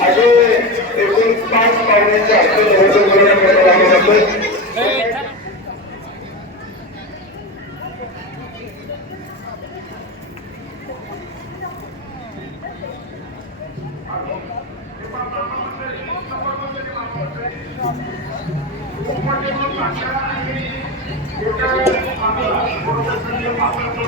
આજે एकोणपाच पावण्याचे अर्थ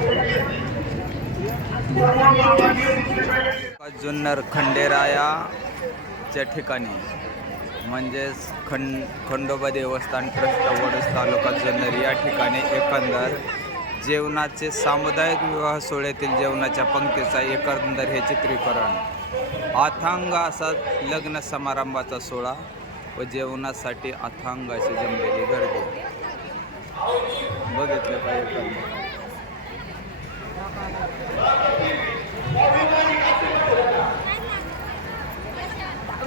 Thank you. Junnar खंडेरायाच्या ठिकाणी म्हणजेच खंड खंडोबा देवस्थान ट्रस्ट वडस तालुका जुन्नर या ठिकाणी एकंदर जेवणाचे सामुदायिक विवाह सोहळ्यातील जेवणाच्या पंक्तीचा एकंदर हे चित्रीकरण. अथांग असा लग्न समारंभाचा सोहळा व जेवणासाठी अथांग अशी जमलेली गर्दी. बघितलं पाहिजे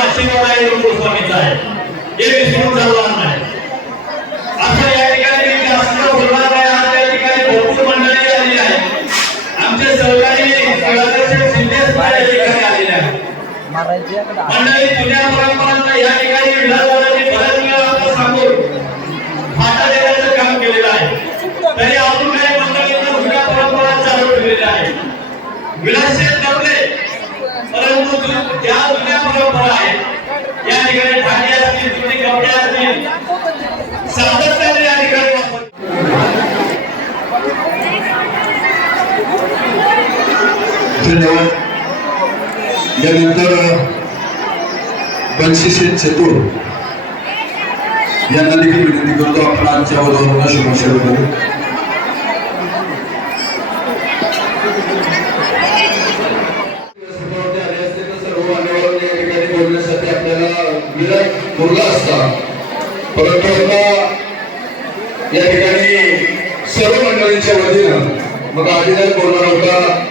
आशीर्वाद आहे गोस्वामीचा आहे. हे विसरून चालणार नाही असं या ठिकाणी जास्त बोलणार नाही आज या ठिकाणी भरपूर मंडळी आहे आमचे सहकारी शिंदे सुद्धा या ठिकाणी आलेले आहेत. मंडळी जुन्या परंपरांना या ठिकाणी सांगून फाटा देण्याचं काम केलेलं आहे. तरी काही मंडळींना जुन्या परंपरा चालू ठेवलेल्या आहे. विलासित नव्हते परंतु त्या जुन्या या ठिकाणी ठाणे असतील जुने कपडे असतील सातत्याने या ठिकाणी वापर धन्यवाद. यानंतर बंशीशे चतुर यांना देखील विनंती करतो आपण आजच्या वातावरणाला शुभेच्छा विराट बोलला असता. परंतु आता या ठिकाणी सर्व मंडळींच्या वतीनं मग आदिनाथ बोलणार होता